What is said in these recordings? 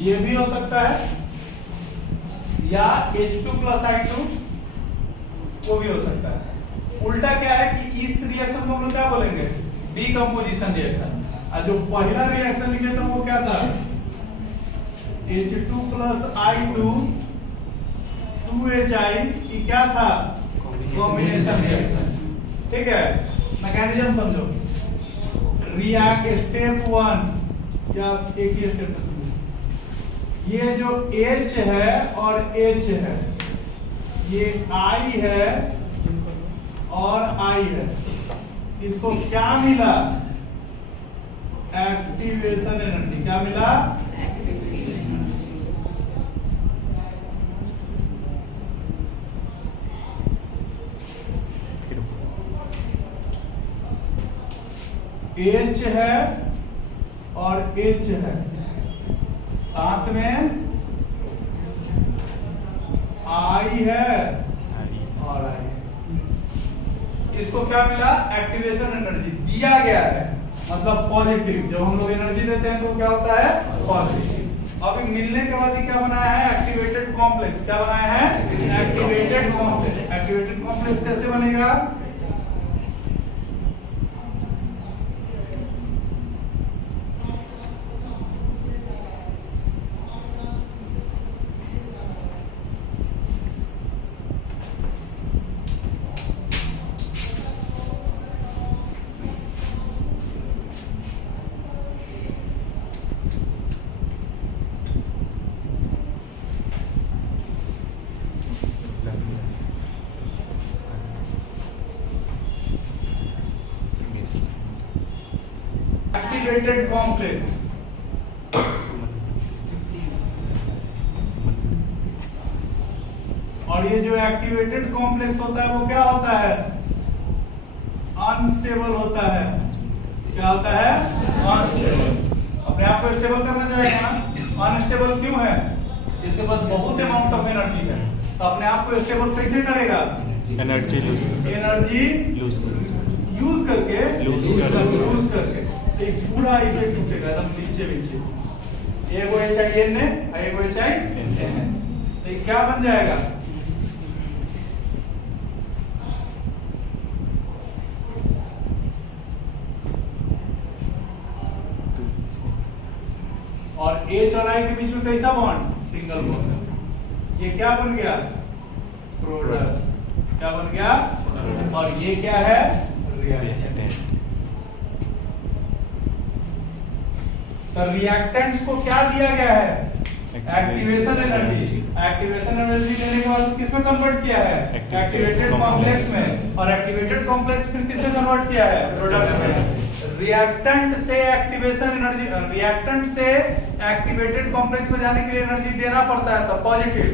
ये भी हो सकता है, या H2+I2 वो भी हो सकता है। उल्टा क्या है कि इस रिएक्शन को हम लोग क्या बोलेंगे, डीकंपोजिशन रिएक्शन। और जो पहला रिएक्शन लिखे थे वो क्या था, H2+I2 2HI, ये क्या था, कॉम्बिनेशन रिएक्शन। ठीक है, मैकेनिज्म समझो। रिएक्ट स्टेप 1 या एक ही स्टेप में समझो, ये जो H है और H है, ये I है और I है, इसको क्या मिला, एक्टिवेशन एनर्जी। क्या मिला, H है और H है, साथ में I है और I है। इसको क्या मिला, एक्टिवेशन एनर्जी दिया गया है, मतलब पॉजिटिव। जब हम लोग एनर्जी देते हैं तो क्या होता है, पॉजिटिव। अभी मिलने के बाद क्या बनाया है, एक्टिवेटेड कॉम्प्लेक्स। क्या बनाया है, एक्टिवेटेड कॉम्प्लेक्स। एक्टिवेटेड कॉम्प्लेक्स कैसे बनेगा, एक्टिवेटेड कॉम्प्लेक्स। और ये जो एक्टिवेटेड कॉम्प्लेक्स होता है वो क्या होता है, अनस्टेबल होता है। क्या होता है, अनस्टेबल। अपने आप को स्टेबल करना चाहेगा ना, अनस्टेबल क्यों है, इसके पास बहुत अमाउंट ऑफ एनर्जी है, तो अपने आप को स्टेबल कैसे करेगा, एनर्जी यूज करके एक पूरा इसे टूटेगा सब नीचे नीचे। एगो HI ने एगो HI तो क्या बन जाएगा, और H और I के बीच में कैसा बॉन्ड, सिंगल बॉन्ड। ये क्या बन गया, प्रोडक्ट। क्या बन गया, और ये क्या है, रिएक्टेंट। तो रिएक्टेंट्स को क्या दिया गया है, एक्टिवेशन एनर्जी। एक्टिवेशन एनर्जी लेने के बाद किसमें कन्वर्ट किया है, एक्टिवेटेड कॉम्प्लेक्स में, और एक्टिवेटेड कॉम्प्लेक्स फिर किसमें कन्वर्ट किया है, प्रोडक्ट में। रिएक्टेंट से एक्टिवेशन एनर्जी, रिएक्टेंट से एक्टिवेटेड कॉम्प्लेक्स में जाने के लिए एनर्जी देना पड़ता है, तो पॉजिटिव।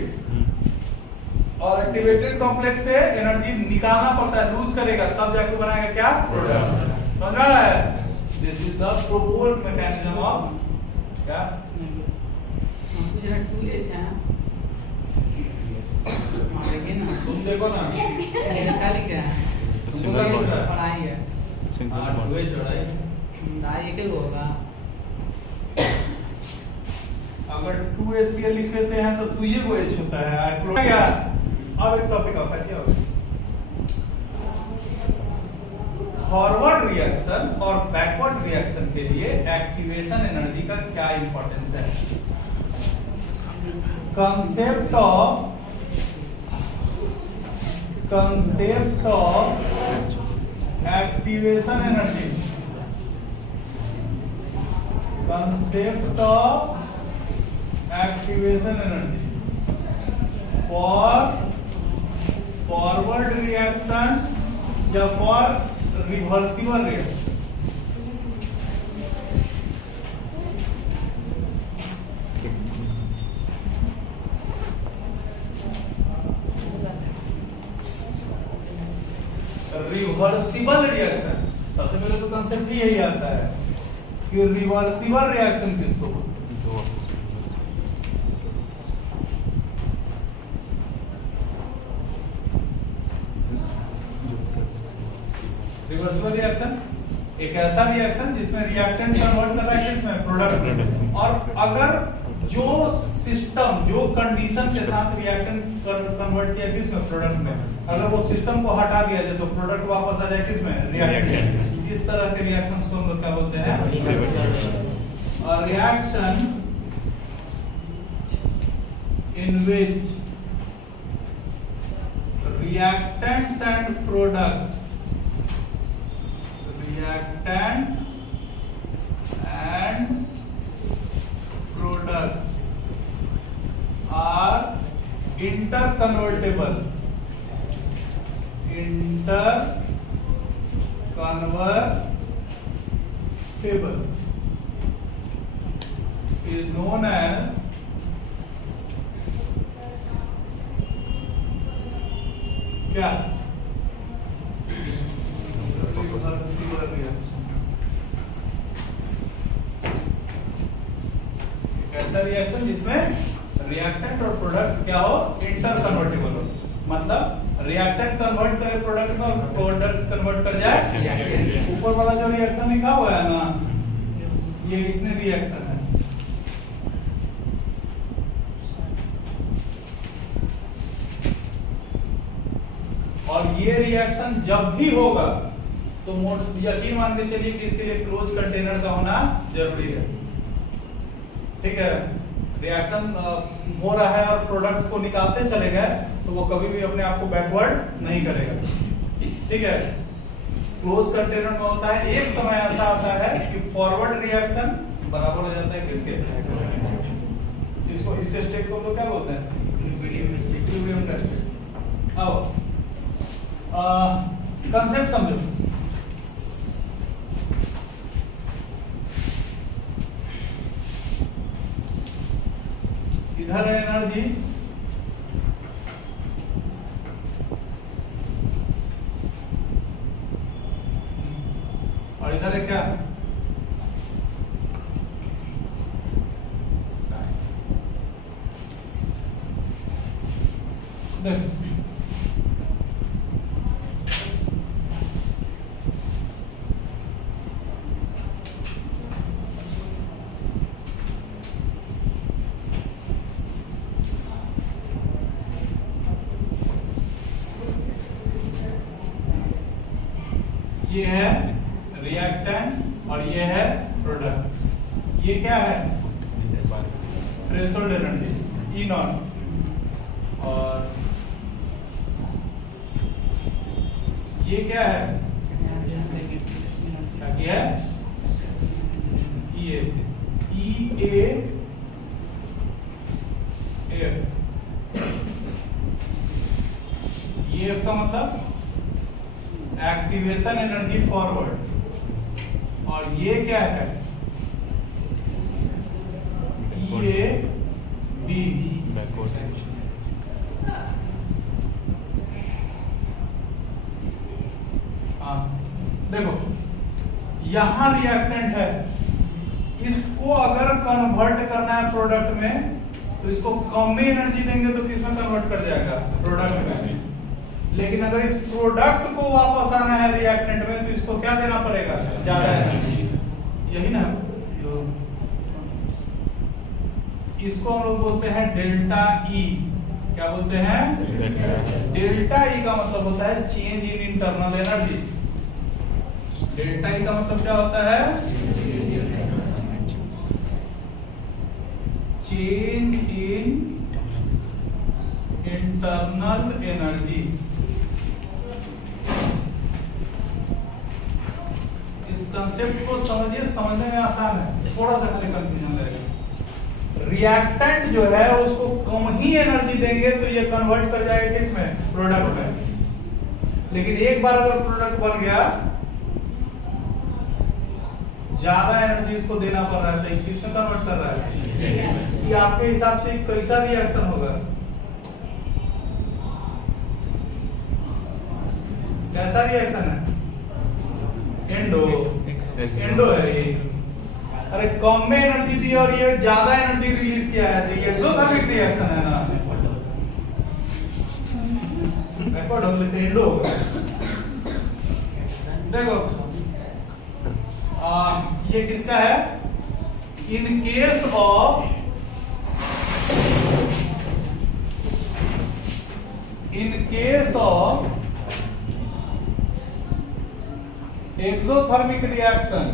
और एक्टिवेटेड कॉम्प्लेक्स से एनर्जी निकालना पड़ता है, लूज करेगा, तब जाके बनाएगा क्या, प्रोडक्ट। समझ रहा है, this is the proposed mechanism of क्या, कुछ ना 2H है देखिए ना, तुम देखो ना, ये क्या लिख रहा है, सिंगल बॉन्ड पढ़ाई है, सिंगल बॉन्ड है चौड़ाई। दाई एक होगा, अगर 2HCl लिख लेते हैं तो 2 ये वो H होता है, क्या। अब एक टॉपिक आपका क्या होगा, फॉरवर्ड रिएक्शन और बैकवर्ड रिएक्शन के लिए एक्टिवेशन एनर्जी का क्या इंपॉर्टेंस है। Concept of activation energy, concept of activation energy for forward reaction या for reversible reaction. Reversible reaction सबसे पहले तो कंसेप्ट ही यही आता है कि रिवर्सिबल रिएक्शन किसको बोलते हैं। रिवर्सिबल रिएक्शन एक ऐसा रिएक्शन जिसमें रिएक्टेंट कन्वर्ट कर रहा है किसमें, प्रोडक्ट में। और अगर जो सिस्टम जो कंडीशन के साथ रिएक्टेंट कन्वर्ट किया किसमें, प्रोडक्ट में, अगर वो सिस्टम को हटा दिया जाए तो प्रोडक्ट वापस आ जाए किसमें, रिएक्टेंट। इस तरह के रिएक्शंस को हम लोग क्या बोलते हैं, reaction in which reactants and products are interconvertible is known as क्या, ऐसा रिएक्शन जिसमें रिएक्टेंट और प्रोडक्ट क्या हो, इंटर कन्वर्टेबल हो, मतलब रिएक्टेंट कन्वर्ट करे प्रोडक्ट में और प्रोडक्ट कन्वर्ट कर जाए। ऊपर वाला जो रिएक्शन लिखा हुआ है ना, ये इसमें रिएक्शन है। और ये रिएक्शन जब भी होगा तो यकीन मान के चलिए कि इसके लिए क्लोज कंटेनर का होना जरूरी है। ठीक है, रिएक्शन हो रहा है और प्रोडक्ट को निकालते चले गए तो वो कभी भी अपने आप को बैकवर्ड नहीं करेगा। ठीक है, क्लोज कंटेनर में होता है, एक समय ऐसा आता है कि फॉरवर्ड रिएक्शन बराबर हो जाता है किसके, इसको इस स्टेट को हम लोग क्या बोलते हैं, इक्विलिब्रियम स्टेट। अब कंसेप्ट समझो। इधर है एनर्जी, और इधर है क्या, देखो ये है रिएक्टेंट और ये है प्रोडक्ट्स। ये क्या है, थ्रेशोल्ड एनर्जी, ई नॉट, और ये क्या है, क्या है, ई ए एफ। ये एफ का मतलब एक्टिवेशन एनर्जी फॉरवर्ड, और ये क्या है, ये बी बैकवर्ड। हाँ देखो, यहां रिएक्टेंट है, इसको अगर कन्वर्ट करना है प्रोडक्ट में तो इसको कम में एनर्जी देंगे तो किसमें कन्वर्ट कर जाएगा, प्रोडक्ट में। लेकिन अगर इस प्रोडक्ट को वापस आना है रिएक्टेंट में तो इसको क्या देना पड़ेगा, ज्यादा एनर्जी। यही ना, इसको हम लोग बोलते हैं डेल्टा ई। क्या बोलते हैं, डेल्टा ई का मतलब होता है change in internal energy. Delta E का मतलब क्या होता है, चेंज इन इंटरनल एनर्जी। इस कंसेप्ट को समझिए, समझने में आसान है, थोड़ा सा खाली कंफ्यूजन लगेगा। रिएक्टेंट जो है उसको कम ही एनर्जी देंगे तो ये कन्वर्ट कर जाएगा किसमें, प्रोडक्ट में। लेकिन एक बार अगर प्रोडक्ट बन गया, ज्यादा एनर्जी इसको देना पड़ रहा है तो किसमें कन्वर्ट कर रहा है। ये आपके हिसाब से कैसा रिएक्शन होगा, कैसा रिएक्शन है, एंडो है ये। अरे कम में एनर्जी दी और ये ज्यादा एनर्जी रिलीज किया है, तो ये एक्सोथर्मिक रिएक्शन है ना, बैकवर्ड हम लेते हैं, एंडो होगा। देखो ये किसका है, in case of In case of exothermic reaction,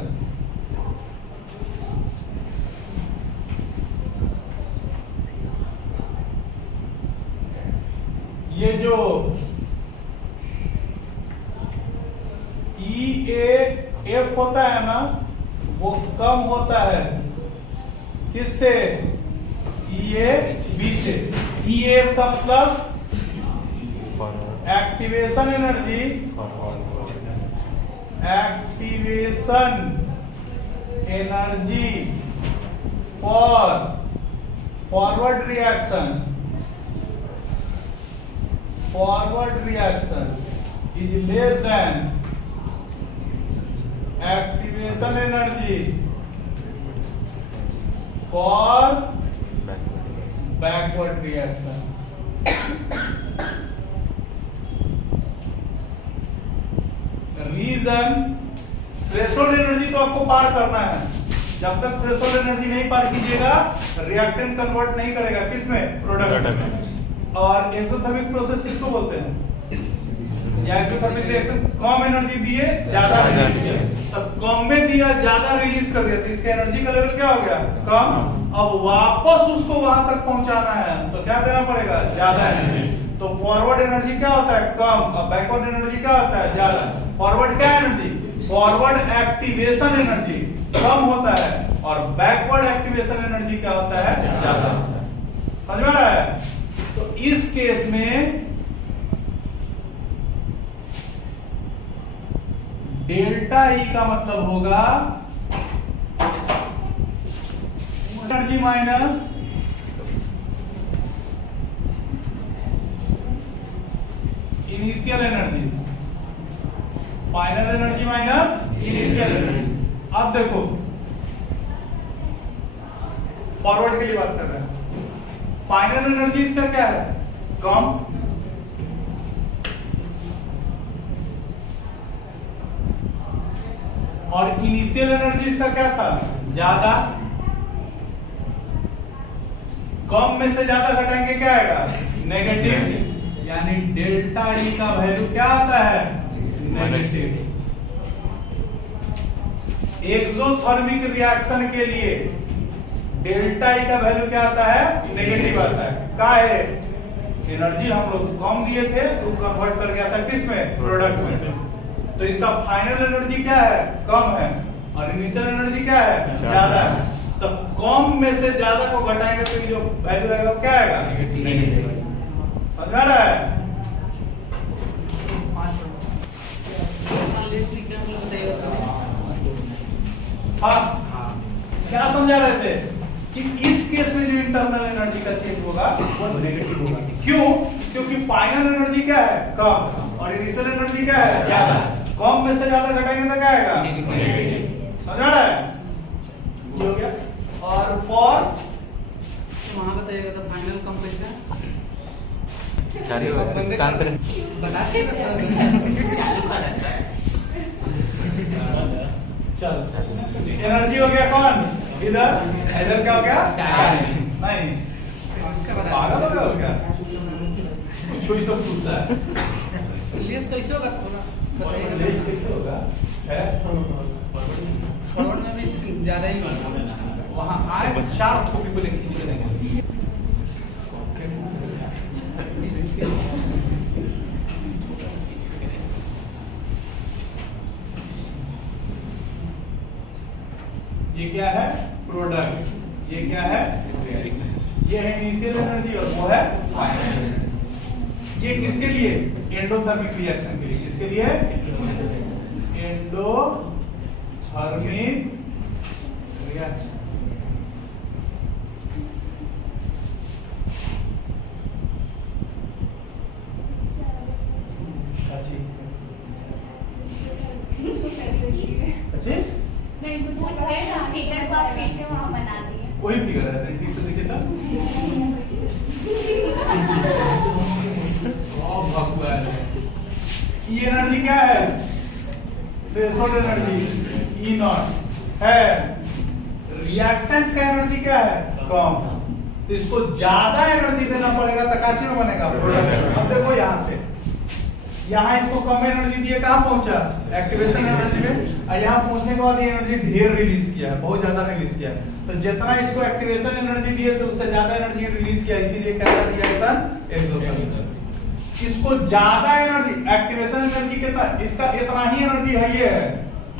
ये जो EAF होता है ना, वो कम होता है किससे? EAB से। EAF का मतलब activation energy, for forward reaction is less than activation energy for backward reaction. Reason, threshold energy तो आपको पार करना है। जब तक थ्रेशोल्ड एनर्जी नहीं पार कीजिएगा, रिएक्टेंट कन्वर्ट नहीं करेगा किसमें? प्रोडक्ट में। और एक्सोथर्मिक प्रोसेस किसको बोलते हैं? एक्सोथर्मिक रिएक्शन कम एनर्जी दिए, ज्यादा रिलीज किया। तब कम में दिया, ज्यादा रिलीज कर दिया, तो इसके एनर्जी का लेवल क्या हो गया? कम। अब वापस उसको वहां तक पहुंचाना है तो क्या देना पड़ेगा? ज्यादा एनर्जी। तो फॉरवर्ड एनर्जी क्या होता है? कम। अब बैकवर्ड एनर्जी क्या होता है? ज्यादा। फॉरवर्ड क्या एनर्जी? फॉरवर्ड एक्टिवेशन एनर्जी कम होता है और बैकवर्ड एक्टिवेशन एनर्जी क्या होता है? ज्यादा होता है। समझ में आ रहा है? तो इस केस में डेल्टा ई का मतलब होगा energy minus initial energy, final energy minus initial energy. अब देखो फॉरवर्ड के लिए बात कर रहे हैं। फाइनल एनर्जी इसका क्या है? कम। और इनिशियल एनर्जी इसका क्या था? ज्यादा। कम में से ज्यादा घटाएंगे क्या आएगा? नेगेटिव। यानी डेल्टा ई का वैल्यू क्या आता है? नेगेटिव। एक्सोथर्मिक रिएक्शन के लिए डेल्टा ई का वैल्यू क्या आता है? नेगेटिव आता है। क्या है? एनर्जी हम लोग कम दिए थे तो कन्वर्ट कर गया था किस में? प्रोडक्ट में। तो इसका फाइनल एनर्जी क्या है? कम है। और इनिशियल एनर्जी क्या है? ज्यादा है। तो कम में से ज्यादा को घटाएंगे तो ये जो वैल्यू आएगा क्या आएगा? नेगेटिव। समझ आ रहा है? हाँ, क्या समझा रहे थे कि इस केस में जो इंटरनल एनर्जी का चेंज होगा वो नेगेटिव होगा। क्यों? क्योंकि फाइनल एनर्जी क्या है? कम। और इनिशियल एनर्जी क्या है? ज्यादा। कम में से ज्यादा घटाएंगे तो क्या आएगा? नेगेटिव। समझ आ रहा है? ये हो गया। और फॉर वहां बताइएगा तो फाइनल कम कैसा? बताते चल एनर्जी हो गया कौन? इधर। इधर क्या हो गया? नहीं, पागल हो गया हो क्या? कुछ ही सब पूछता है। लेस कैसे होगा? थोड़ा लेस कैसे होगा? है फॉरवर्ड में भी ज्यादा ही वहां आए 4 थोपी को लेके खींच के देंगे। ये क्या है? प्रोडक्ट। ये क्या है? ये है इनिशियल एनर्जी और वो है फाइनल एनर्जी। ये किसके लिए? एंडोथर्मिक रिएक्शन के लिए। किसके लिए? Endothermic reaction. कोई फिगर है ठीक से देखिए था। ये एनर्जी क्या है? थ्रेशोल्ड एनर्जी ई नॉट है। रिएक्टेंट का एनर्जी क्या है? कम। तो इसको ज्यादा एनर्जी देना पड़ेगा, तकाची में बनेगा प्रोडक्ट। अब देखो यहाँ से, यहाँ इसको कम एनर्जी दिए, कहाँ पहुंचा एक्टिवेशन एनर्जी में, और यहाँ पहुंचने के बाद ये एनर्जी ढेर रिलीज किया है, बहुत ज्यादा रिलीज किया है। तो जितना इसको एक्टिवेशन एनर्जी दिए तो उससे ज्यादा एनर्जी रिलीज किया, इसीलिए कहता है रिएक्शन एक्सोथर्मिक। इसको ज्यादा एनर्जी, एक्टिवेशन एनर्जी कितना, इसका इतना ही एनर्जी है ये है,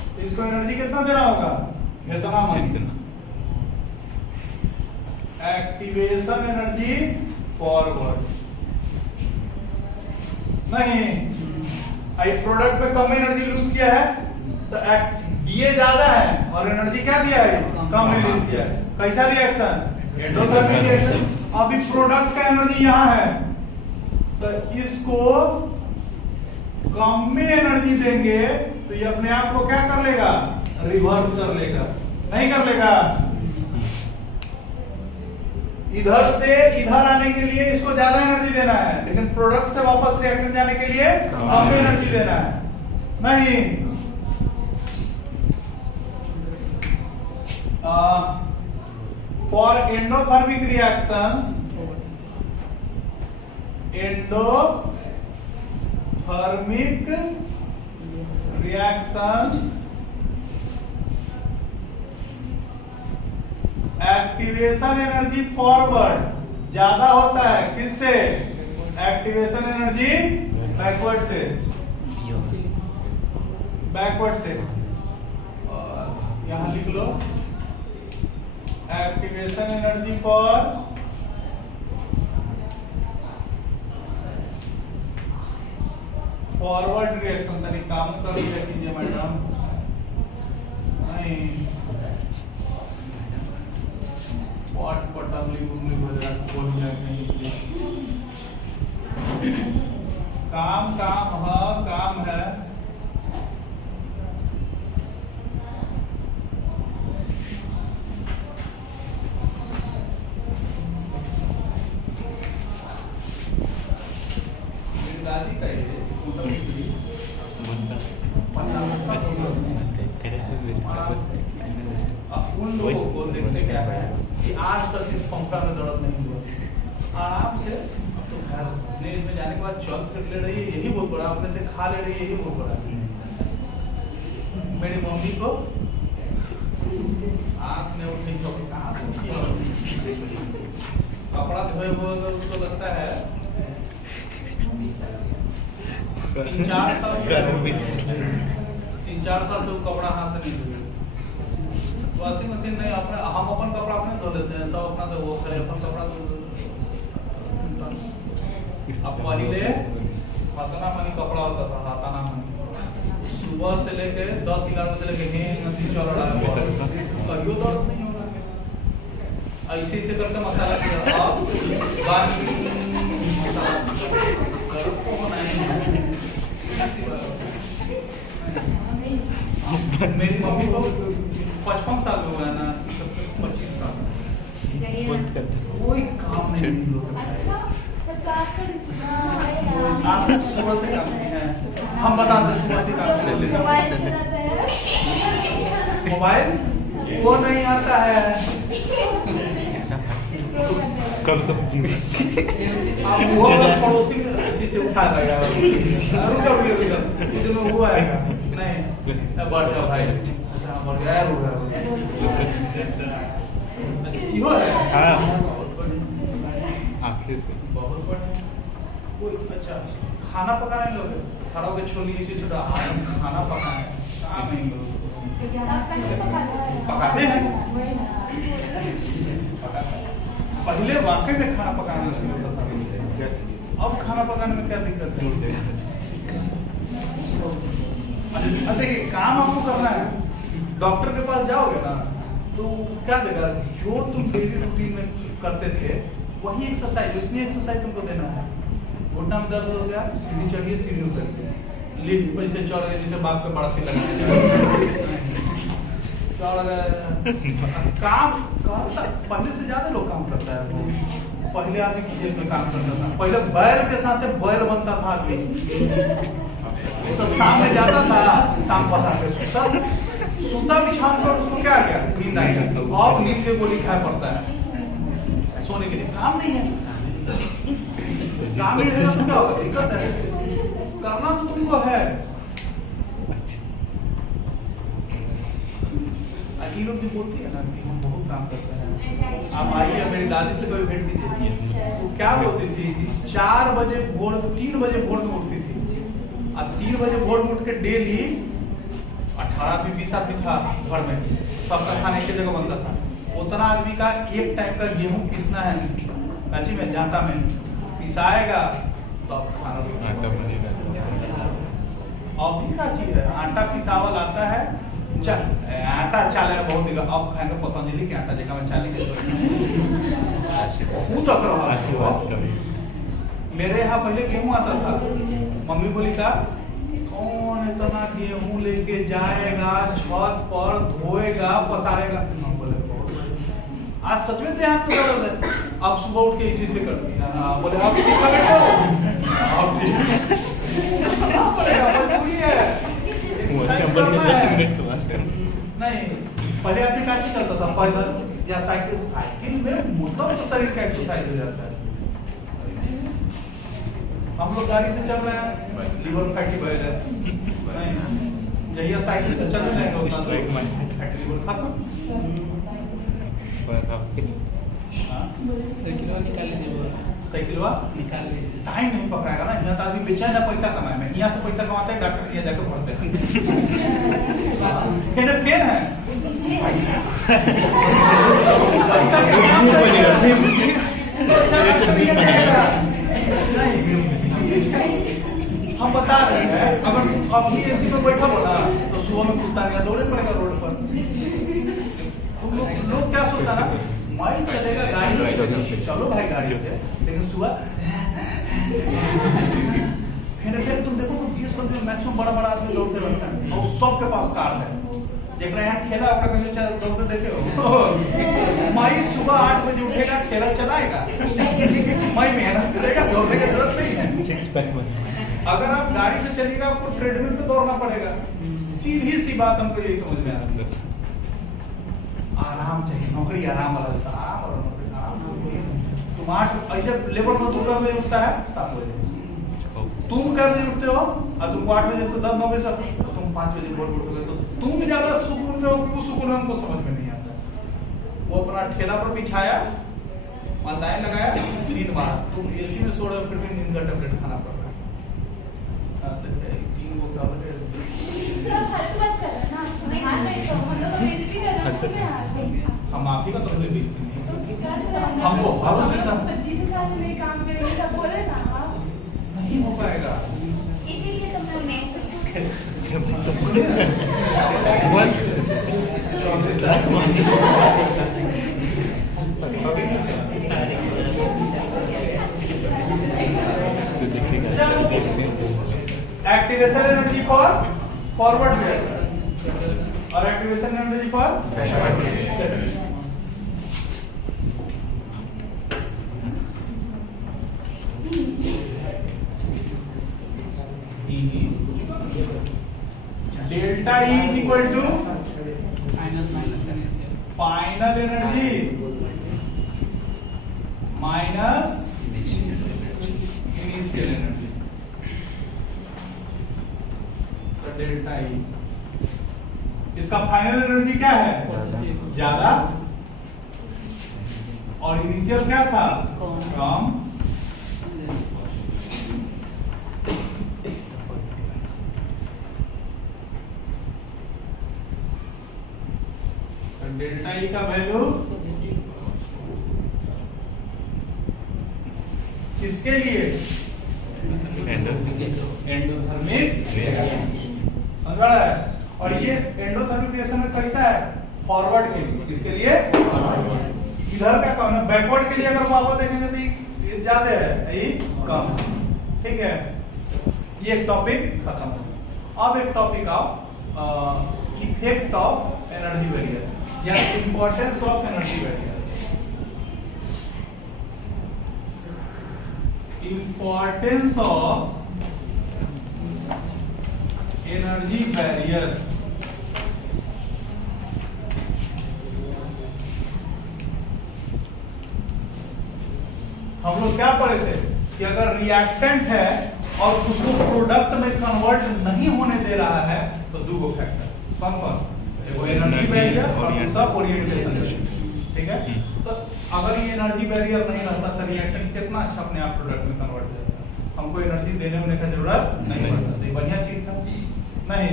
तो इसको एनर्जी कितना देना होगा, इतना मनी। एक्टिवेशन एनर्जी फॉरवर्ड नहीं, आई प्रोडक्ट पे कम एनर्जी लूज किया है, तो दिए ज्यादा है और एनर्जी क्या दिया है, कम रिलीज किया है। कैसा रिएक्शन, एंडोथर्मिक रिएक्शन। अभी प्रोडक्ट का एनर्जी यहाँ है, तो इसको कम में एनर्जी देंगे तो ये अपने आप को क्या कर लेगा, रिवर्स कर लेगा, नहीं कर लेगा। इधर से इधर आने के लिए इसको ज्यादा एनर्जी देना है, लेकिन प्रोडक्ट से वापस रिएक्टर जाने के लिए कम एनर्जी देना है, नहीं। For endothermic reactions, endothermic reactions activation energy forward ज्यादा होता है, किससे, एक्टिवेशन एनर्जी बैकवर्ड से, बैकवर्ड से। और यहां लिख लो activation energy for forward reaction. तनी काम कर लिया कीजिए मैडम, नहीं पॉट पटावली उंगली बजा बोल जाए, काम काम है, काम है। मेरी दादी का है उन लोगों को देखते क्या है कि आज तक इस पंखा में दर्द नहीं हुआ, आराम से। अब तो घर नींद में जाने के बाद चल फिर ले रही है, यही बहुत बड़ा, अपने से खा ले रही है, यही बहुत बड़ा। मेरी मम्मी को आंख में उठी तो कहाँ से उठी, कपड़ा धोए हुए अगर उसको लगता है 3-4 साल से वो कपड़ा हाथ से नहीं धोए। वॉशिंग मशीन नहीं, अपने हम अपन कपड़ा अपने धो लेते हैं, सब अपना तो वो खाली अपन कपड़ा धो। अब पहले हाथाना मनी कपड़ा होता था, हाथाना मनी सुबह से लेके 10-11 बजे लेके नदी चल रहा है, कहियो दर्द नहीं हो रहा है। ऐसे ऐसे करके मसाला किया, अब मेरी मम्मी को 55 साल हो गया ना, 25 साल कोई काम नहीं। आप सुबह से काम नहीं है, हम बताते सुबह से काम। मोबाइल वो नहीं आता है, अब वो पड़ोसी से उठा लगा, रुका हुआ है नहीं बढ़ गया भाई, अच्छा बढ़ गया हो है आंखें से बहुत बढ़िया। कोई अच्छा खाना पकाने लोग खड़ा होकर छोली इसी छोटा खाना पकाना है, काम नहीं लोग पकाते हैं। पहले वाकई में खाना पकाने मुश्किल होता था, अब खाना पकाने में क्या दिक्कत है। देखिए काम आपको करना है, डॉक्टर के पास जाओगे ना तो क्या देगा, जो तुम डेली रूटीन में करते थे वही एक्सरसाइज, उसने एक्सरसाइज तुमको देना है। घुटना में दर्द हो गया, सीढ़ी चढ़िए सीढ़ी उतरिए, लिफ्ट पर से चढ़ गए, जैसे बाप पे बड़ा सी काम करता, पहले से ज्यादा लोग काम करता है। वो पहले आदमी खेल में काम करता था, पहले बैल के साथ बैल बनता था आदमी, तो शाम में जाता था, शाम पसार के सूता बिछान पर उसको क्या गया नींद आ गया, और नींद के गोली खाया पड़ता है। सोने के लिए, काम नहीं है। काम नहीं रहेगा तो क्या होगा, दिक्कत है, करना तो तुमको है। ये लोग भी बोलती है ना कि हम बहुत काम करते हैं, आप आइए, मेरी दादी से कभी भेंट कीजिए, वो क्या बोलती थी कि 4 बजे भोर, 3 बजे भोर में उठती थी, और 3 बजे भोर में उठ के डेली 18 आदमी 20 आदमी था घर में, सबका खाना एक जगह बनता था, उतना आदमी का एक टाइम का गेहूं पीसना है, कच्ची में जाता में पिसाएगा तब खाना बनेगा। अब भी क्या चीज है, आटा पिसावल आता है, आटा चाले बहुत दिखा, अब खाएंगे पतंजलि के आटा जगह में चाली के मेरे यहाँ पहले गेहूं आता था, मम्मी बोली का कौन इतना गेहूं लेके जाएगा छत पर, धोएगा पसारेगा, बोले आज सच में देहात में दर्द है, अब सुबह उठ के इसी से करती है, बोले आप ठीक कर नहीं, पहले आपने क्या चलता था, पैदल या साइकिल, साइकिल में मतलब तो शरीर का एक्सरसाइज हो जाता है। हम लोग गाड़ी से चल रहे हैं, लीवर फैटी बढ़ जाए, नहीं जहिया साइकिल से चल रहे हैं उतना तो एक महीने फैटी लीवर खत्म। साइकिलवा निकाल लीजिए, साइकिलवा निकाल लीजिए, टाइम नहीं पकड़ाएगा ना, यहाँ तो आदमी बेचैन है पैसा कमाए में, यहाँ से पैसा कमाते हैं डॉक्टर के जाके भरते हैं पेन है हम बता रहे हैं, अगर अपनी एसी में बैठा हो ना तो सुबह में कुत्ता नहीं दौड़े पड़ेगा रोड पर। तुम लोग क्या सोचता ना, माइल चलेगा गाड़ी से, चलो भाई गाड़ी से, लेकिन सुबह फिर तुम देखो तो 20 में मैक्सिमम बड़ा बड़ा आदमी दौड़ते रहता है, और सबके पास कार है, जरा यहाँ ठेला आपका कहीं दौड़ते देखे हो, माई सुबह 8 बजे उठेगा, ठेला चलाएगा, माई मेहनत करेगा, दौड़ने की जरूरत नहीं है। अगर आप गाड़ी से चलिएगा आपको ट्रेडमिल पे दौड़ना पड़ेगा, सीधी सी बात हमको यही समझ में आ रहा है, आराम चाहिए, नौकरी आराम वाला होता है, आराम वाला नौकरी, आराम। तुम 8 ऐसे लेबर में तुम बजे उठता है 7 बजे, तुम कर बजे उठते हो और तुमको 8 बजे से 10-9 बजे तक, तो तुम 5 बजे भोर उठोगे तो तुम ज्यादा सुकून में हो कि वो सुकून हमको समझ में नहीं आता। वो अपना ठेला पर बिछाया, माताएं लगाया, नींद मारा, तुम एसी में सो रहे हो फिर भी नींद का टैबलेट खाना पड़ रहा है। हम आप ही का तो बेचते नहीं, हमको काम करेंगे बोले ना, नहीं हो पाएगा, इसीलिए तो मैं activation energy for forward wave और activation energy for backward wave. Delta E is equal to final energy minus initial energy, तो डेल्टा E, इसका फाइनल एनर्जी क्या है, ज्यादा, और इनिशियल क्या था, कम। डेल्टा E का वैल्यू किसके लिए, एंडोथर्मिक, समझ रहा है। और ये एंडोथर्मिक रिएक्शन में कैसा है, फॉरवर्ड के लिए, किसके लिए, इधर का कम है, बैकवर्ड के लिए अगर वापस देखेंगे तो ये ज्यादा है, ये कम, ठीक है। ये एक टॉपिक खत्म हो। अब एक topic of effect of energy barrier या importance of energy barrier. Importance of energy barrier. क्या पढ़े थे कि अगर रिएक्टेंट है और उसको प्रोडक्ट में कन्वर्ट नहीं होने दे रहा है तो दो गो फैक्टर कौन कौन, वो एनर्जी बैरियर और दूसरा ओरिएंटेशन। ठीक है, तो अगर ये एनर्जी बैरियर नहीं रहता तो रिएक्टेंट कितना अच्छा अपने आप प्रोडक्ट में कन्वर्ट हो जाता, हमको एनर्जी देने होने का जरूरत नहीं पड़ता। तो बढ़िया चीज था, नहीं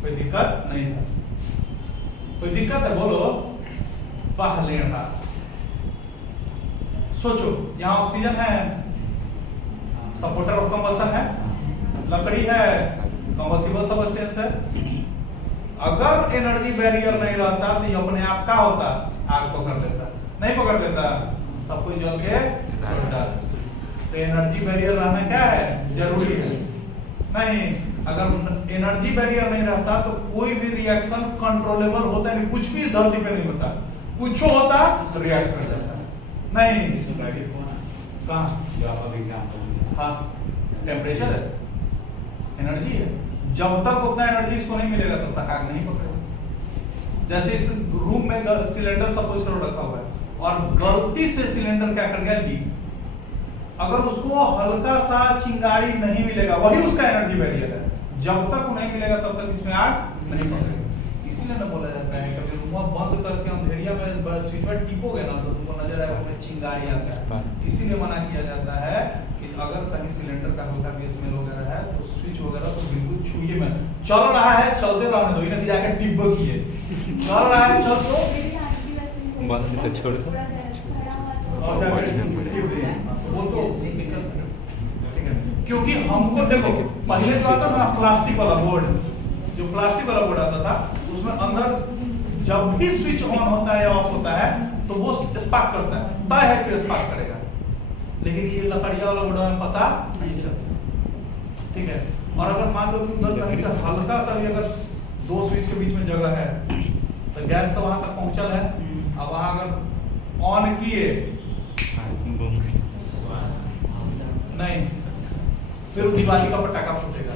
कोई दिक्कत नहीं था। कोई दिक्कत है बोलो? पहले सोचो, यहाँ ऑक्सीजन है, सपोर्टर ऑफ कंबशन है, लकड़ी है, कंबसिबल सब्सटेंस है। अगर एनर्जी बैरियर नहीं रहता तो ये अपने आप का होता, आग पकड़ लेता, नहीं पकड़ लेता, सब कुछ जल के छोड़ता। तो एनर्जी बैरियर रहना क्या है, जरूरी है। नहीं, अगर एनर्जी बैरियर नहीं रहता तो कोई भी रिएक्शन कंट्रोलेबल होता नहीं, कुछ भी धरती पे नहीं होता, कुछ होता तो रिएक्ट कर जाता नहीं। कहाँ हाँ टेम्परेचर है, एनर्जी है, जब तक उतना एनर्जी इसको नहीं मिलेगा तब तक आग नहीं पकड़ेगा। जैसे इस रूम में सिलेंडर सपोज करो रखा हुआ है और गलती से सिलेंडर क्या कर गया, लीक। अगर उसको हल्का सा चिंगारी नहीं मिलेगा, वही उसका एनर्जी बैरियर है। जब तक नहीं मिलेगा तब तक इसमें आग नहीं पकड़ेगा। इसीलिए ना बोला जाता है कभी रूम बंद करके अंधेरिया में स्विच पर टिपोगे ना तो तुमको नजर आएगा उसमें चिंगारी आता है। इसीलिए मना किया जाता है कि अगर कहीं सिलेंडर का हल्का भी स्मेल वगैरह है तो स्विच वगैरह तो बिल्कुल छुइए मत। चल रहा है चलते रहने दो, इन्हें जाके टिप किए, चल रहा है चल तो बंद तो छोड़ दो। वो तो क्योंकि हमको देखो पहले जो आता था ना प्लास्टिक वाला बोर्ड, जो प्लास्टिक वाला बोर्ड आता था उसमें अंदर जब भी स्विच ऑन होता है या ऑफ होता है तो वो स्पार्क करता है, तय है कि स्पार्क करेगा। लेकिन ये लकड़िया वाला बोर्ड में पता नहीं चलता। ठीक है, और अगर मान लो कि उधर कहीं से हल्का सा भी अगर दो स्विच के बीच में जगह है तो गैस तो वहां तक पहुंचल है, अब वहां अगर ऑन किए नहीं सिर्फ दिवाली का पटाखा फूटेगा,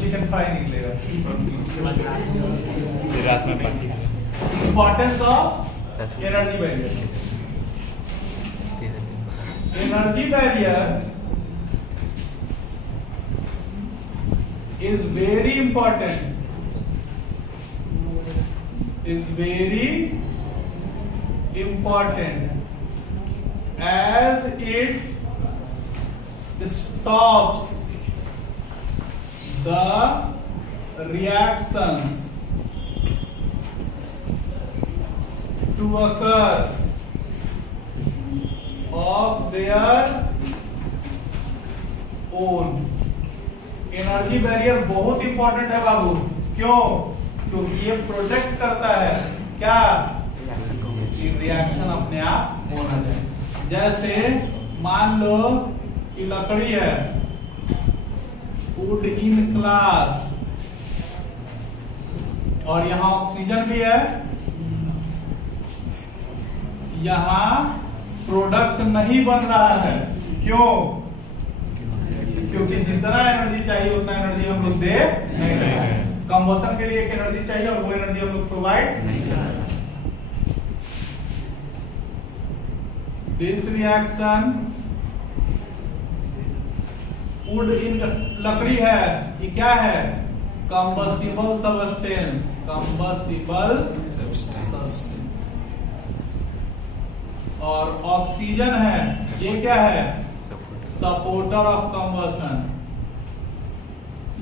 चिकन फ्राई निकलेगा। रात में party importance of energy barrier. Energy barrier is very important as it stops the reactions to occur of their own। Energy barrier बहुत इंपॉर्टेंट है बाबू, क्यों? क्योंकि ये प्रोटेक्ट करता है क्या, कि रिएक्शन अपने आप होना चाहिए। जैसे मान लो कि लकड़ी है, वुड इन क्लास, और यहां ऑक्सीजन भी है, यहां प्रोडक्ट नहीं बन रहा है, क्यों? क्योंकि जितना एनर्जी चाहिए उतना एनर्जी हम लोग दे नहीं रहे हैं। कंबशन के लिए एक एनर्जी चाहिए और वो एनर्जी हम लोग प्रोवाइड नहीं कर रहे हैं। दिस रिएक्शन वुड इन, लकड़ी है, ये क्या है, कंबसिबल सब्सटेंस, कंबसिबल सब्सटेंस। और ऑक्सीजन है, ये क्या है, सपोर्टर ऑफ कंबशन।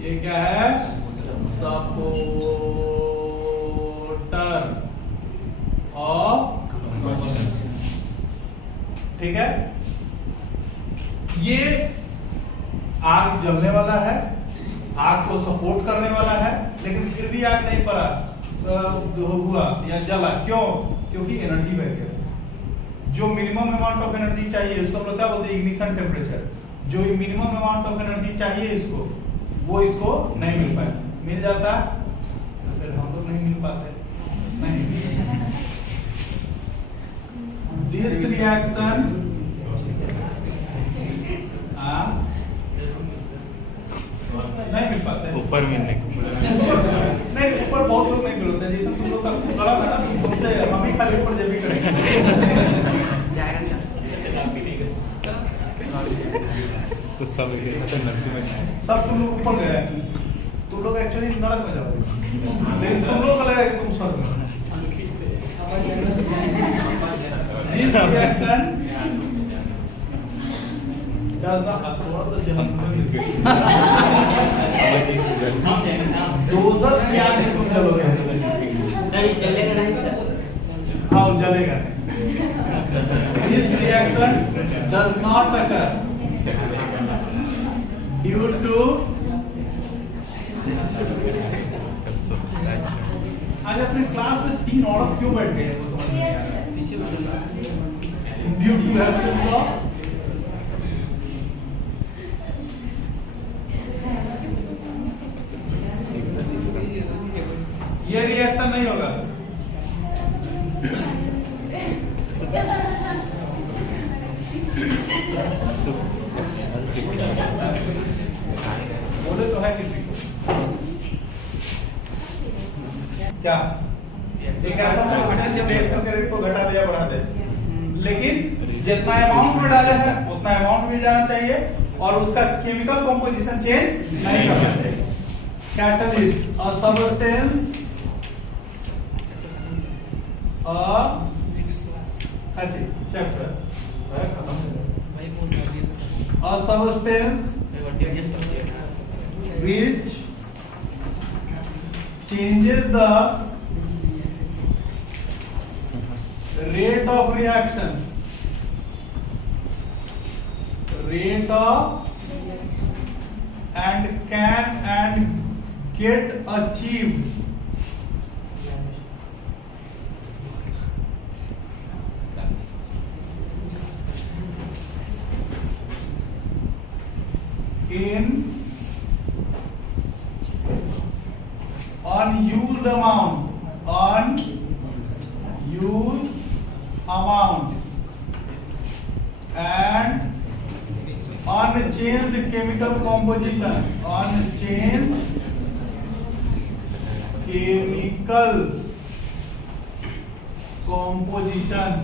ये क्या है, सपोर्टर ऑफ कंबशन। ठीक है, ये आग जलने वाला है, आग को सपोर्ट करने वाला है, लेकिन फिर भी आग नहीं पड़ा हुआ या जला, क्यों? क्योंकि एनर्जी बैरियर। जो मिनिमम अमाउंट ऑफ एनर्जी चाहिए इसको हम लोग क्या बोलते हैं, इग्निशन टेम्परेचर। जो मिनिमम अमाउंट ऑफ एनर्जी चाहिए इसको, वो इसको नहीं मिल पाए, मिल जाता तो फिर हम लोग नहीं मिल पाते, नहीं। दिस रिएक्शन नहीं मिल पाते, ऊपर मिलने को नहीं, ऊपर बहुत लोग नहीं मिलते, जैसे तुम लोग का गलत है ना, तुमसे हम ही खाली ऊपर जब भी करेंगे जाएगा सर। सब एक साथ नर्क में जाए। सब तुम लोग ऊपर गए, तुम लोग एक्चुअली नरक में जाओगे, लेकिन तुम लोग को लगेगा कि तुम स्वर्ग में हो। This reaction does not थोड़ा तो जलन दोज़ख की आग से तुम जलोगे। चलेगा नहीं सर? हाँ जलेगा। This reaction does not occur due to आज अपने क्लास में 3 औरत क्यों बैठ गए हैं वो समझ में नहीं आ रहा है। पीछे Due to absence of ये रिएक्शन नहीं होगा। बोले तो है किसी को क्या एक ऐसा सब्सटेंस रिएक्शन के रेट को घटा दे या बढ़ा दे, लेकिन जितना अमाउंट में डाले हैं उतना अमाउंट भी जाना चाहिए और उसका केमिकल कंपोजिशन चेंज नहीं करना चाहिए। कैटलिस्ट अ सब्सटेंस अच्छी चैप्टर खत्म भाई बोल रहा a substance which changes the rate of reaction, and can and get achieved in unused amount and unchanged chemical composition,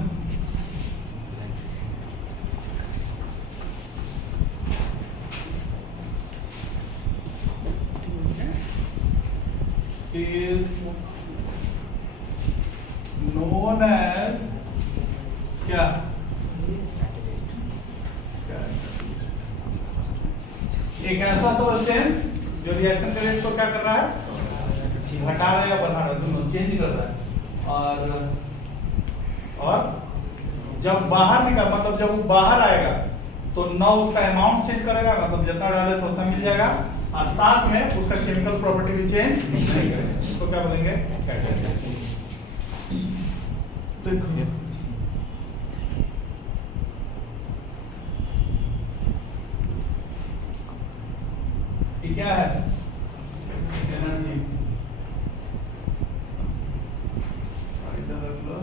is known as क्या? एक ऐसा सब्सटेंस जो रिएक्शन के रेट को क्या कर रहा है, घटा रहा है या बढ़ा रहा है, दोनों चेंज कर रहा है। और जब बाहर निकल मतलब जब वो बाहर आएगा तो न उसका अमाउंट चेंज करेगा, मतलब जितना डाले तो उतना मिल जाएगा, और साथ में उसका केमिकल प्रॉपर्टी भी चेंज नहीं करेगा। इसको क्या बोलेंगे? तो ये क्या है? एनर्जी। इधर रख लो।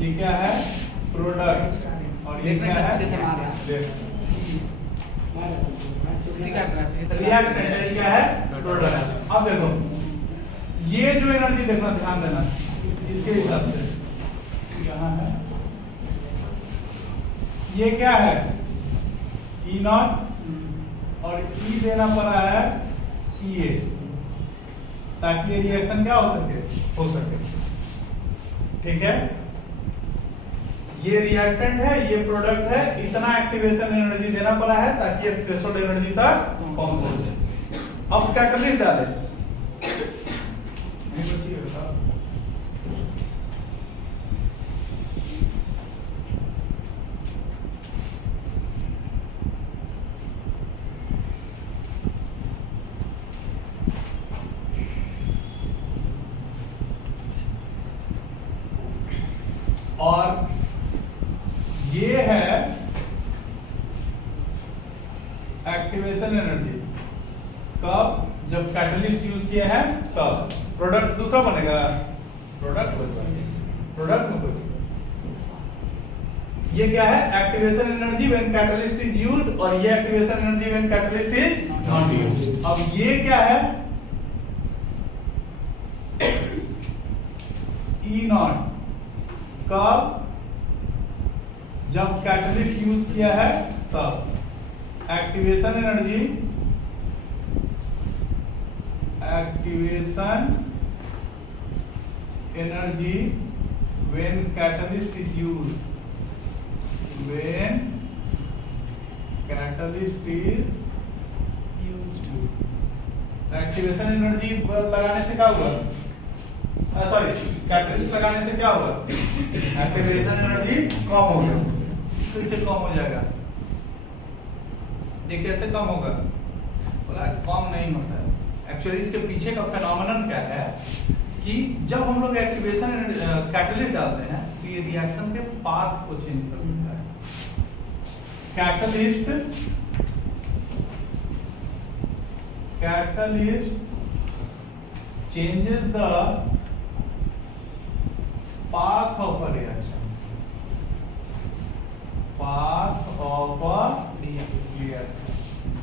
ये क्या है? प्रोडक्ट। और ये क्या है? रिएक्टेंट। ये क्या है? प्रोडक्ट। अब देखो ये जो एनर्जी देखना, ध्यान देना इसके हिसाब से यहाँ है, ये क्या है? E नॉट और E देना पड़ा है EA, ताकि ये रिएक्शन क्या हो सके। ठीक है, ये रिएक्टेंट है, ये प्रोडक्ट है, इतना एक्टिवेशन एनर्जी देना पड़ा है ताकि ये थ्रेशोल्ड एनर्जी तक पहुंच सके। अब कैटलिस्ट डाले, और ये है एक्टिवेशन एनर्जी, कब? जब कैटलिस्ट यूज किए हैं तब। प्रोडक्ट दूसरा बनेगा, प्रोडक्ट में कोई ये क्या है? Activation energy when catalyst is used, और ये activation energy when catalyst is not used. अब ये क्या है? ई नॉट कब? जब कैटलिस्ट यूज किया है तब। Activation energy when catalyst is used, when catalyst is used। Activation energy लगाने से क्या होगा? सॉरी, कैटलिस्ट लगाने से क्या होगा? एक्टिवेशन एनर्जी कम होगा। फिर से कम हो जाएगा। ये कैसे कम होगा? बोला कम नहीं होता है। एक्चुअली इसके पीछे का फेनोमेनन क्या है कि जब हम लोग एक्टिवेशन कैटलिस्ट डालते हैं तो ये रिएक्शन के पाथ को चेंज कर देता है। catalyst changes the path of a reaction,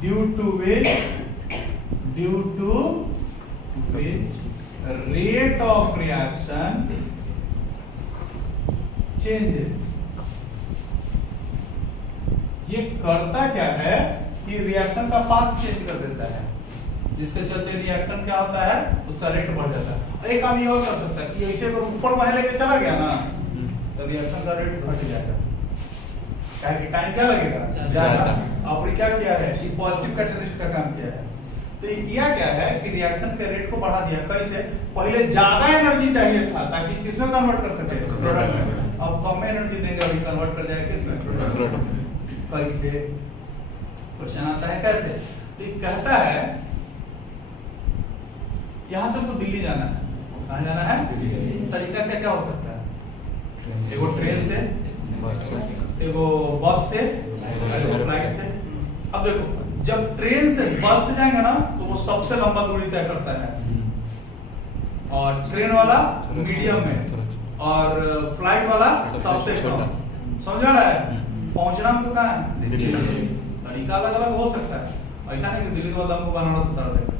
due to which rate of reaction changes। ये करता क्या है कि रिएक्शन का पाथ चेंज कर देता है, जिसके चलते रिएक्शन क्या होता है? उसका रेट बढ़ जाता है। एक काम ये और कर सकता है कि ऐसे अगर ऊपर बाहर लेके चला गया ना तो रिएक्शन का रेट घट जाएगा। कि टाइम क्या लगेगा? ज्यादा। आपने क्या किया है कि पॉजिटिव कैटलिस्ट का काम किया है। तो ये किया क्या है कि रिएक्शन के रेट को बढ़ा दिया। कैसे? पहले ज्यादा एनर्जी चाहिए था ताकि किसमें कन्वर्ट कर सके? प्रोडक्ट में। अब कम एनर्जी देंगे अभी कन्वर्ट कर जाएगा किसमें? प्रोडक्ट में। कैसे? क्वेश्चन आता है कैसे? तो ये कहता है यहां से हमको दिल्ली जाना है। कहां जाना है? तरीका क्या क्या हो सकता है? एगो ट्रेन से, एगो बस से, एगो फ्लाइट से। अब देखो, जब ट्रेन से बस से जाएंगे ना तो वो सबसे लंबा दूरी तय करता है, और ट्रेन वाला मीडियम में, और फ्लाइट वाला सबसे कम। समझ रहा है? पहुंचना हमको कहाँ है? दिल्ली। तरीका अलग अलग हो सकता है। ऐसा नहीं कि दिल्ली के बाद हमको बनारस उतार देगा।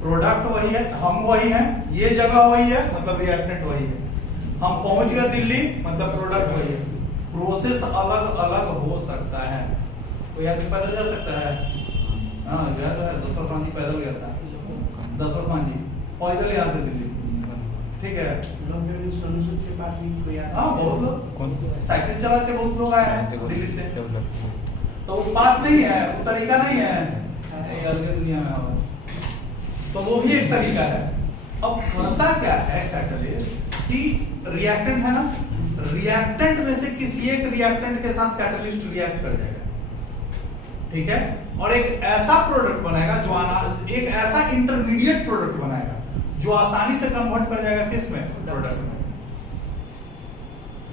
प्रोडक्ट वही है, हम वही हैं, ये जगह वही है, मतलब रिएक्टेंट वही है। हम पहुंच गए दिल्ली, मतलब प्रोडक्ट वही है। प्रोसेस अलग अलग हो सकता है। कोई आदमी पैदल जा सकता है? हाँ, गया तो है। दशरथ मान जी पैदल गया था। दशरथ मान जी पैदल यहाँ से दिल्ली। ठीक है। हाँ, बहुत लोग साइकिल चला के बहुत लोग आए हैं दिल्ली से। तो वो बात नहीं है, वो तरीका नहीं है। अलग दुनिया में हो, तो वो भी एक तरीका है। अब करता क्या है कैटलिस्ट कि रिएक्टेंट है ना, रिएक्टेंट में से किसी एक रिएक्टेंट के साथ कैटलिस्ट रिएक्ट कर जाएगा। ठीक है। और एक ऐसा प्रोडक्ट बनाएगा जो एक ऐसा इंटरमीडिएट प्रोडक्ट बनाएगा जो आसानी से कन्वर्ट कर जाएगा किसमें? प्रोडक्ट में।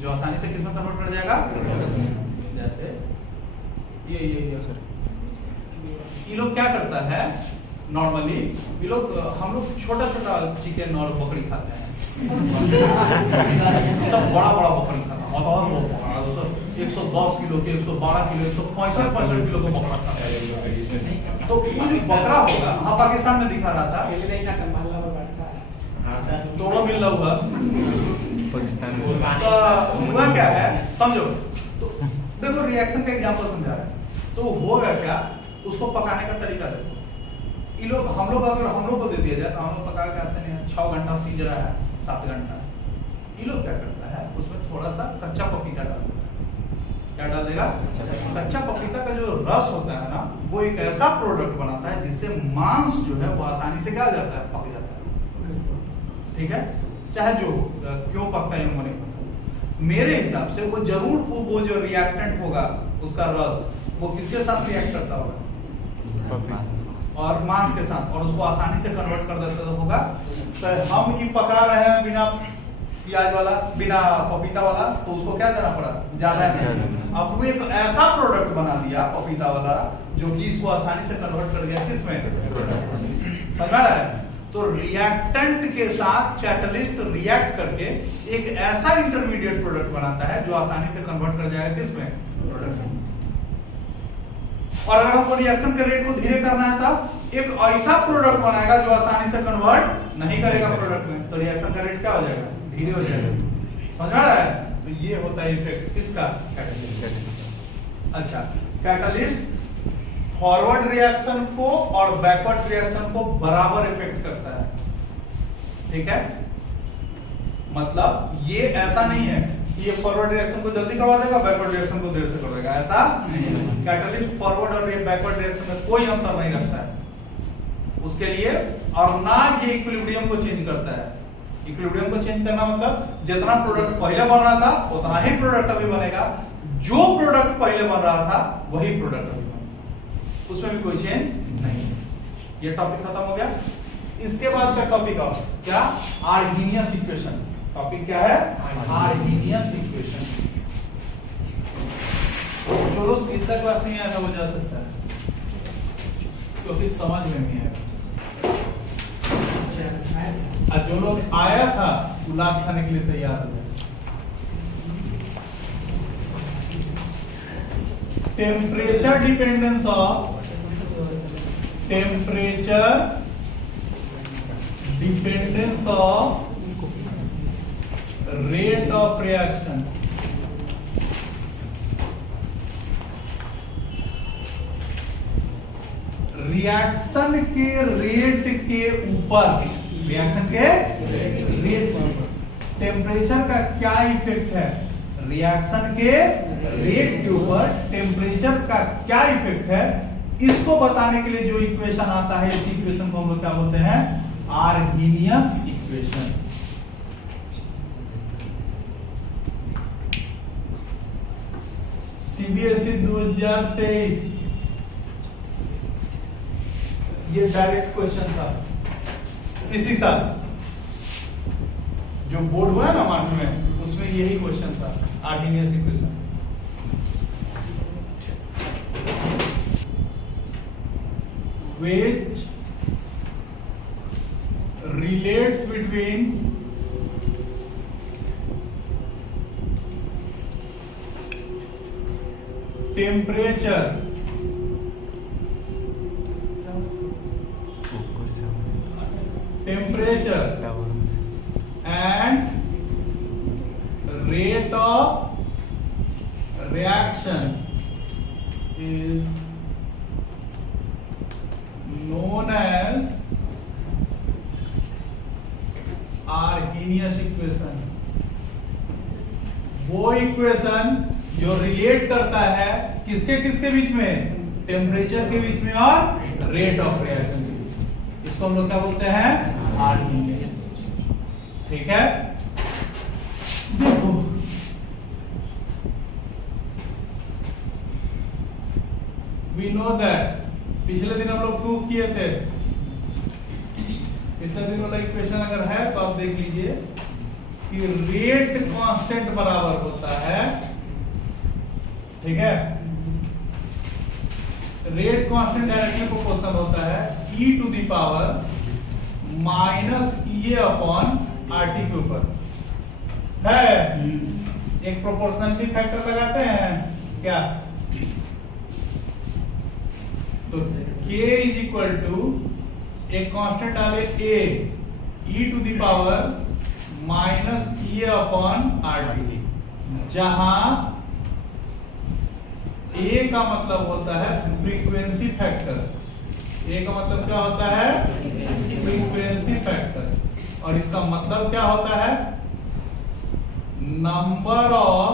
जो आसानी से किसमें कन्वर्ट कर जाएगा? जैसे ये लोग क्या करता है नॉर्मली, ये लोग हम लोग छोटा छोटा चिकन और बकरी खाते हैं। सब बड़ा बड़ा बकरी खाता है, और 110 किलो के, 112 किलो, 165 किलो का बकरा खाता है। तो वो जो बकरा होगा, हाँ पाकिस्तान में दिखा रहा था, तोड़ो मिल रहा होगा पाकिस्तान में। हुआ क्या है समझो, तो देखो रिएक्शन का एग्जांपल समझा रहे हैं। तो होगा क्या, उसको पकाने का तरीका देखो। ये लोग हम लोग अगर हम लोग को दे दिया जाए तो हम लोग पका के आते हैं, 6 घंटा सीज रहा है, 7 घंटा। ये लोग क्या करता है, उसमें थोड़ा सा कच्चा पपीता डाल देता है। क्या डाल देगा? कच्चा पपीता का जो रस होता है ना, वो एक ऐसा प्रोडक्ट बनाता है जिससे मांस जो है वो आसानी से क्या हो जाता है? पक जाता है। ठीक है। चाहे जो क्यों पकता है नहीं पता, मेरे हिसाब से वो जरूर वो जो रिएक्टेंट होगा उसका रस, वो किसके साथ रिएक्ट करता होगा? और मांस के साथ, और उसको आसानी से कन्वर्ट कर देता होगा। तो हम ये पका रहे हैं बिना प्याज वाला बिना पपीता वाला, तो उसको क्या देना पड़ा, ज्यादा नहीं। अब वो एक ऐसा प्रोडक्ट बना दिया पपीता वाला जो कि इसको आसानी से कन्वर्ट कर दिया किसमें, समझ रहा है। तो रिएक्टेंट के साथ कैटलिस्ट रिएक्ट करके एक ऐसा इंटरमीडिएट प्रोडक्ट बनाता है जो आसानी से कन्वर्ट कर जाएगा किसमें, प्रोडक्ट में। और अगर हमको रिएक्शन के रेट को धीरे करना है तो एक ऐसा प्रोडक्ट बनाएगा जो आसानी से कन्वर्ट नहीं करेगा प्रोडक्ट में, तो रिएक्शन का रेट क्या हो जाएगा, धीरे हो जाएगा। समझ आ रहा है। तो ये होता है इफेक्ट किसका, कैटलिस्ट। अच्छा, कैटलिस्ट फॉरवर्ड रिएक्शन को और बैकवर्ड रिएक्शन को बराबर इफेक्ट करता है, ठीक है। मतलब ये ऐसा नहीं है कि ये फॉरवर्ड रिएक्शन को जल्दी करवा देगा, बैकवर्ड रिएक्शन को देर से कर देगा, ऐसा नहीं। कैटलिस्ट फॉरवर्ड और ये बैकवर्ड रिएक्शन में कोई अंतर नहीं रखता है उसके लिए, और ना ये इक्विलिब्रियम को चेंज करता है। इक्विलिब्रियम को चेंज करना मतलब जितना प्रोडक्ट पहले बन रहा था उतना ही प्रोडक्ट अभी बनेगा, जो प्रोडक्ट पहले बन रहा था वही प्रोडक्ट अभी बनेगा, उसमें भी कोई चेंज नहीं। ये टॉपिक खत्म हो गया। इसके बाद का टॉपिक और क्या, आर्गेनियस इक्वेशन। टॉपिक क्या है, आर्गेनियस इक्वेशन। जो लोग इतना क्लास नहीं आया था वो जा सकता है, क्योंकि समझ में नहीं आया। और जो लोग आया था वो लाभ खाने के लिए तैयार हो जाए। Temperature dependence of rate of reaction. Reaction के रेट के ऊपर, रिएक्शन के रेट पर टेम्परेचर का क्या इफेक्ट है, रिएक्शन के रेट के ऊपर टेम्परेचर का क्या इफेक्ट है, इसको बताने के लिए जो इक्वेशन आता है, इस इक्वेशन को हम लोग क्या बोलते हैं, आर्गेनियस इक्वेशन। सीबीएसई 2023 ये डायरेक्ट क्वेश्चन था इसी साल, जो बोर्ड हुआ है ना मार्च में, उसमें यही क्वेश्चन था, आर्गेनियस equation. which relates between temperature and rate of reaction is known as Arrhenius equation. वो इक्वेशन जो रिलेट करता है किसके किसके बीच में, टेम्परेचर के बीच में और रेट ऑफ रिएक्शन के बीच, इसको हम लोग क्या बोलते हैं, आर्गेनियस। ठीक है, देखो वी नो दैट, पिछले दिन हम लोग प्रूव किए थे, पिछले दिन वाला इक्वेशन अगर है तो आप देख लीजिए कि रेट कांस्टेंट बराबर होता है, ठीक है, रेट कांस्टेंट डायरेक्टली प्रोपोर्शनल होता है e to the power minus E upon RT के ऊपर है। एक प्रोपोर्शनलिटी फैक्टर लगाते हैं क्या, तो K इज इक्वल टू एक कांस्टेंट डाले A e to the power minus E upon RT, जहां A का मतलब होता है फ्रीक्वेंसी फैक्टर। A का मतलब क्या होता है, फ्रीक्वेंसी फैक्टर, और इसका मतलब क्या होता है, number of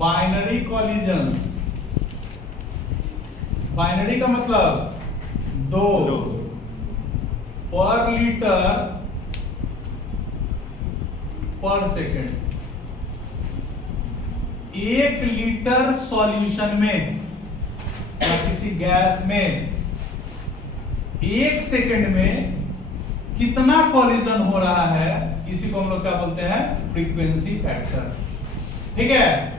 binary collisions. Binary का मतलब 2 पर लीटर पर सेकेंड। 1 लीटर सॉल्यूशन में या किसी गैस में 1 सेकेंड में कितना कॉलिजन हो रहा है, इसी को हम लोग क्या बोलते हैं, फ्रीक्वेंसी फैक्टर। ठीक है,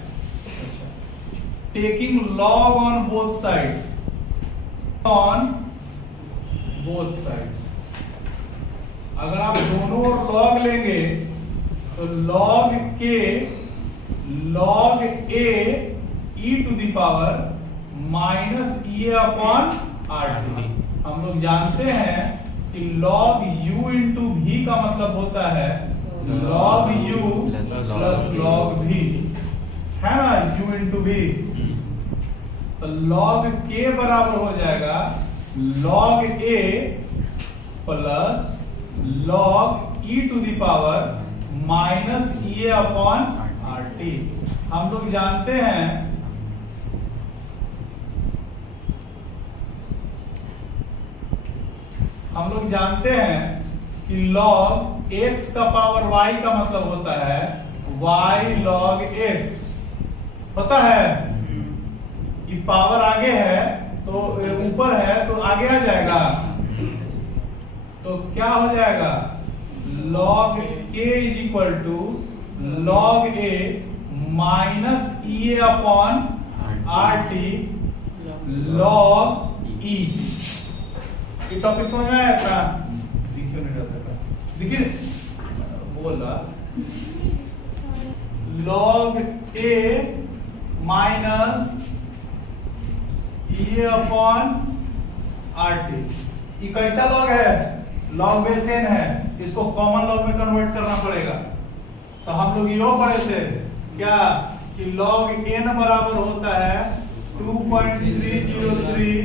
taking log on both sides, on both sides. अगर आप दोनों ओर लॉग लेंगे तो लॉग के log A e to the power minus E upon R T. हम लोग जानते हैं कि log u इंटू v का मतलब होता है log u plus log v, है ना, u इंटू v। तो log k बराबर हो जाएगा log a plus log e to the power minus E upon R T. हम लोग जानते हैं कि log x का पावर y का मतलब होता है y log x, पता है कि पावर आगे है तो ऊपर है तो आगे आ जाएगा, तो क्या हो जाएगा log k is equal to log a minus E upon R T log e। ये टॉपिक समझ में आया था? दिखिए नहीं रहता था, देखिए बोला log a minus E upon R T. ये कैसा लॉग है? लॉग बेस n है, इसको कॉमन लॉग में कन्वर्ट करना पड़ेगा। तो हम लोग यो पढ़े थे क्या कि log n बराबर होता है 2.303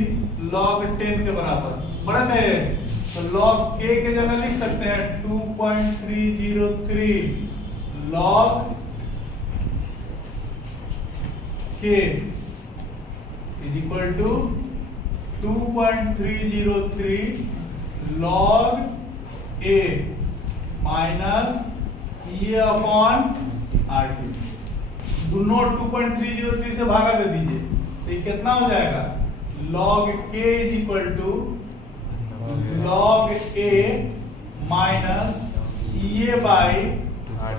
log 10 के बराबर, पढ़े थे। तो log k के जगह लिख सकते हैं 2.303 log k is equal to 2.303 log a minus e upon rt। दोनों 2.303 से भागा दे दीजिए तो ये कितना हो जाएगा log k is equal to log a minus ea by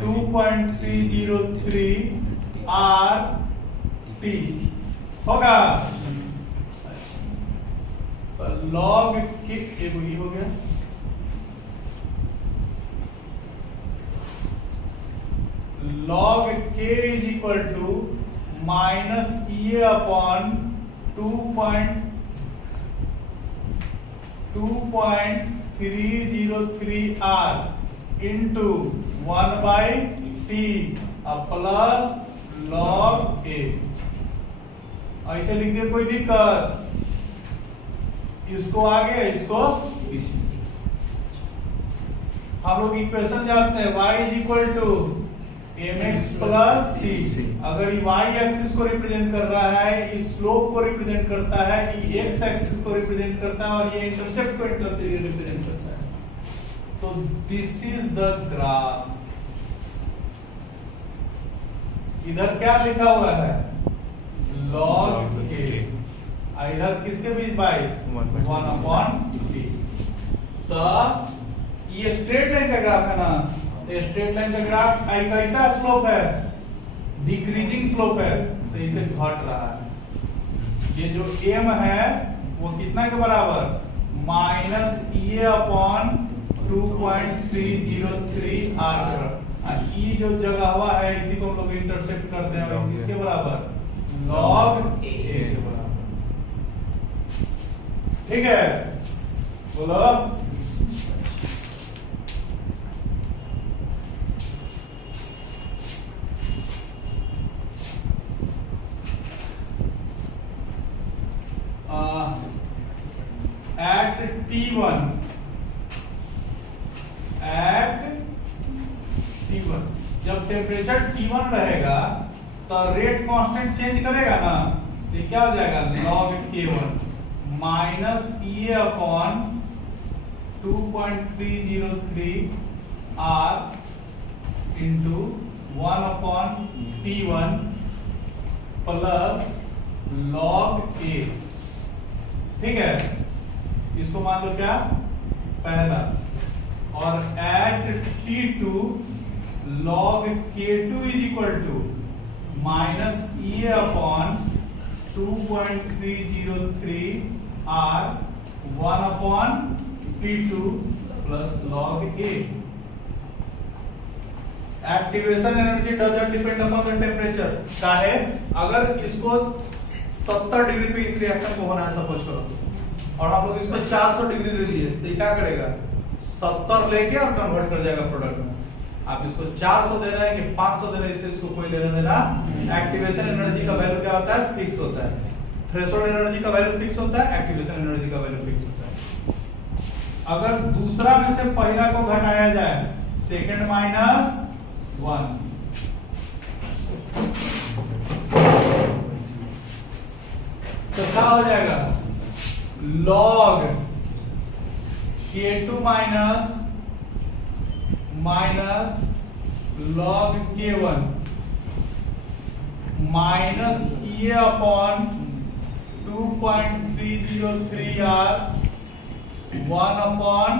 2.303 r t होगा। log k ये हो गया, log k is equal to minus ea upon 2.303 r into 1 by t plus log a। ऐसे लिख दिए, कोई दिक्कत? इसको आगे इसको पीछे। हम लोग इक्वेशन जानते हैं y is equal to mx plus c। अगर ये y एक्सिस को रिप्रेजेंट कर रहा है, इस स्लोप को रिप्रेजेंट करता है, ये x एक्सिस को रिप्रेजेंट करता है और ये इंटरसेप्ट को रिप्रेजेंट करता है। तो दिस इज द ग्राफ। इधर क्या लिखा हुआ है log k, इधर किसके बीच बाई 1 अपॉन t। तो ये स्ट्रेट लाइन का ग्राफ है ना, तो स्ट्रेट लाइन का ग्राफ कैसा स्लोप है? डिक्रीजिंग स्लोप है, तो इसे घट रहा है। ये जो m है वो कितना के बराबर माइनस e अपॉन 2.303 r। ई जो जगह हुआ है इसी को हम लोग इंटरसेप्ट करते हैं, किसके बराबर log a के बराबर। ठीक है, बोलो। at t1 जब टेम्परेचर T1 रहेगा तो रेट कांस्टेंट चेंज करेगा ना, तो क्या हो जाएगा log K1 minus E upon 2.303 R into 1 upon T1 plus log A। ठीक है, इसको मान लो क्या पहला, और at T2 log K2 is equal to minus EA upon 2.303 R 1 upon T2 plus log A. Activation energy doesn't depend upon the temperature. का है अगर इसको 70 डिग्री पे इस रिएक्शन को होना है सपोज करो, और आप लोग इसको 400 डिग्री दे दिए तो ये क्या करेगा 70 लेके और कन्वर्ट कर जाएगा प्रोडक्ट में। आप इसको 400 दे रहे हैं कि 500 दे रहे हैं, इससे इसको कोई लेना देना। एक्टिवेशन एनर्जी का वैल्यू क्या होता है फिक्स होता है, थ्रेशोल्ड एनर्जी का वैल्यू फिक्स होता है, एक्टिवेशन एनर्जी का वैल्यू फिक्स होता है। अगर दूसरा में से पहला को घटाया जाए सेकंड माइनस 1 तो क्या हो जाएगा log K2 minus log K1 minus EA upon 2.303 R 1 upon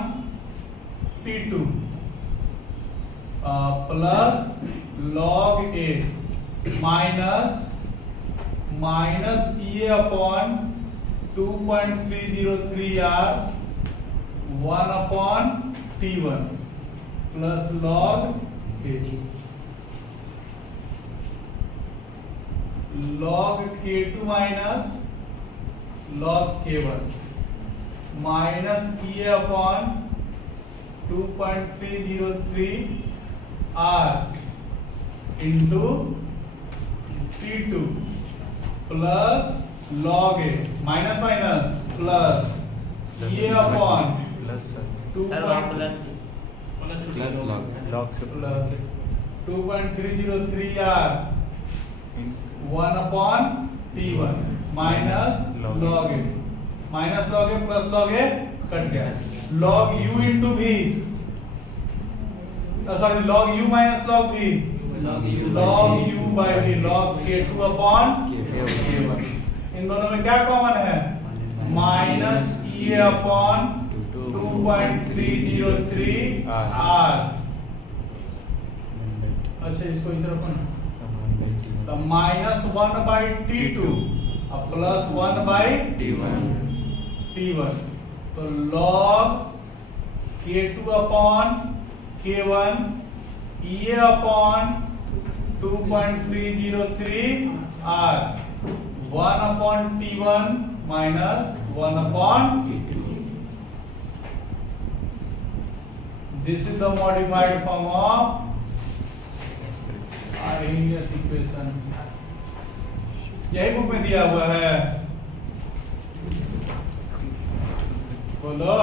T2 plus log A minus EA upon 2.303 R 1 upon T1 plus log K2 log K2 minus log K1 minus EA upon 2.303 R into T2 plus log A minus plus EA upon plus 2. Sir वहाँ plus plus log से 2.303 R 1 upon T1 minus log A minus log A plus log A cut गया log U into V sorry log U minus log V log U by V log K2 upon K1 इन दोनों में क्या common है minus EA upon 2.303 R। अच्छा इसको इसे रखो ना तो माइनस 1 by T2 और प्लस 1 by T1 तो log K2 upon K1 EA upon 2.303 R 1 upon T1 minus 1 upon T2. This is the modified form of Arrhenius equation. यही बुक में दिया हुआ है बोलो